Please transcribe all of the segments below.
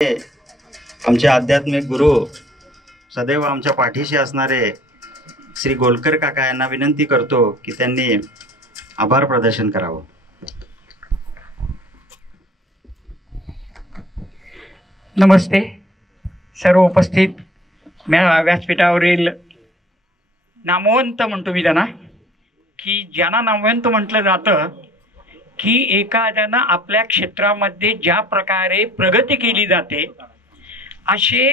आमचे आध्यात्मिक गुरु सदैव आमच्या पाठीशी असणारे श्री गोलकर काका यांना विनंती करतो की त्यांनी आभार प्रदर्शन करावं। नमस्ते सर्व उपस्थित व्यासपीठावरील नामवंत म्हणतो मी त्यांना, की ज्यांना नामवंत म्हटलं जातं की एखाद्यानं आपल्या क्षेत्रामध्ये ज्या प्रकारे प्रगती केली जाते असे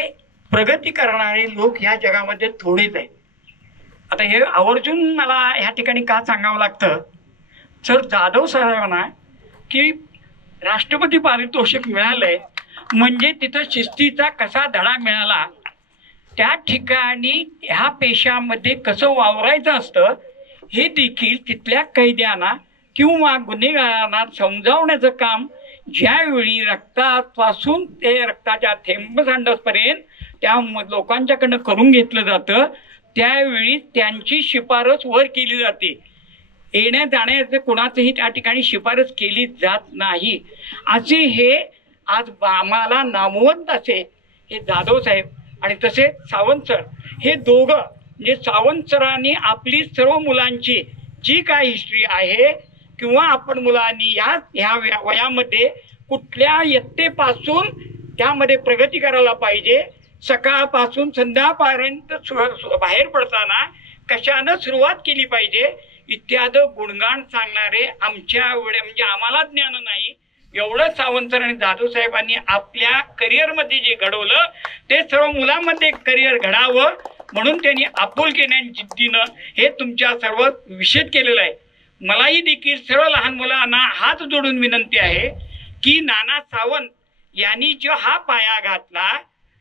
प्रगती करणारे लोक ह्या जगामध्ये थोडेच आहेत। आता हे आवर्जून मला ह्या ठिकाणी का सांगावं लागतं, तर जाधव साहेबांना की राष्ट्रपती पारितोषिक मिळालंय म्हणजे तिथं शिस्तीचा कसा धडा मिळाला, त्या ठिकाणी ह्या पेशामध्ये कसं वावरायचं असतं हे देखील तिथल्या कैद्यांना किंवा गुन्हेगारांना समजावण्याचं काम ज्यावेळी रक्तापासून ते रक्ताच्या थेंबसांडसपर्यंत त्या लोकांच्याकडनं करून घेतलं जातं, त्यावेळी त्यांची शिफारस वर केली जाते। येण्या जाण्याचं कुणाचंही त्या ठिकाणी शिफारस केली जात नाही। असे हे आज आम्हाला नामवंत असे हे जाधव साहेब आणि तसेच सावंत सर हे दोघं, म्हणजे सावंत सरांनी आपली सर्व मुलांची जी काय हिस्ट्री आहे किंवा आपण मुलांनी ह्या वयामध्ये कुठल्या इयत्तेपासून त्यामध्ये प्रगती करायला पाहिजे, सकाळपासून संध्याकाळपर्यंत बाहेर पडताना कशानं सुरुवात केली पाहिजे इत्यादी गुणगान सांगणारे आमच्या म्हणजे आम्हाला ज्ञान नाही एवढं सावंत सर आणि जाधव साहेबांनी आपल्या करिअरमध्ये जे घडवलं ते सर्व मुलांमध्ये करिअर घडावं म्हणून त्यांनी आपुलकीने आणि जिद्दीनं हे तुमच्या सर्व विषद केलेलं आहे। मलाही देखील सर्व लहान मुलांना हात जोडून विनंती आहे की नाना सावंत यांनी जो हा पाया घातला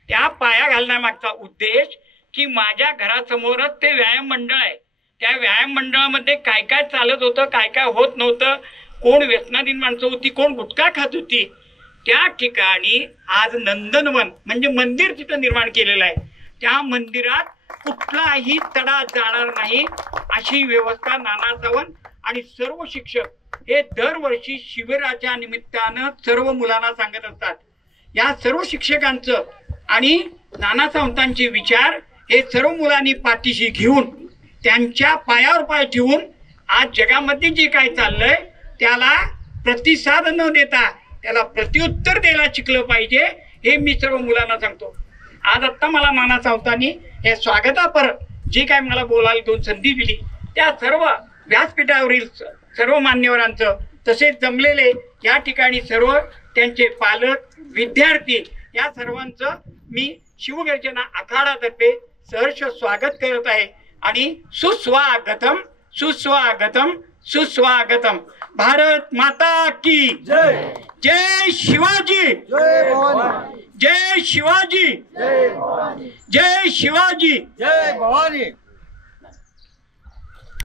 त्या पाया घालण्यामागचा उद्देश की माझ्या घरासमोरच ते व्यायाम मंडळ आहे, त्या व्यायाम मंडळामध्ये काय काय चालत होतं, काय काय होत नव्हतं, कोण व्यसनाधीन माणसं होती, कोण गुटखा खात होती, त्या ठिकाणी आज नंदनवन म्हणजे मंदिर तिथं निर्माण केलेलं आहे। त्या मंदिरात कुठलाही तडा जाणार नाही अशी व्यवस्था नाना सावंत आणि सर्व शिक्षक हे दरवर्षी शिबिराच्या निमित्तानं सर्व मुलांना सांगत असतात। या सर्व शिक्षकांचं आणि नाना सावंतांचे विचार हे सर्व मुलांनी पाठीशी घेऊन त्यांच्या पायावर पाय ठेवून आज जगामध्ये जे काय चाललंय त्याला प्रतिसाद न देता त्याला प्रत्युत्तर द्यायला शिकलं पाहिजे हे मी सर्व मुलांना सांगतो। आज आत्ता मला नाना सावंतांनी हे स्वागतापर जे काय मला बोलायला दोन संधी दिली त्या सर्व व्यासपीठावरील सर्व मान्यवरांचं तसेच जमलेले या ठिकाणी सर्व त्यांचे पालक विद्यार्थी या सर्वांचं मी शिवगर्जना आखाडातर्फे सहर्ष स्वागत करत आहे आणि सुस्वागतम सुस्वागतम सुस्वागतम। भारत माता की जय, जय शिवाजी, जय भवानी, जय शिवाजी, जय भवानी, जय शिवाजी, जय भवानी।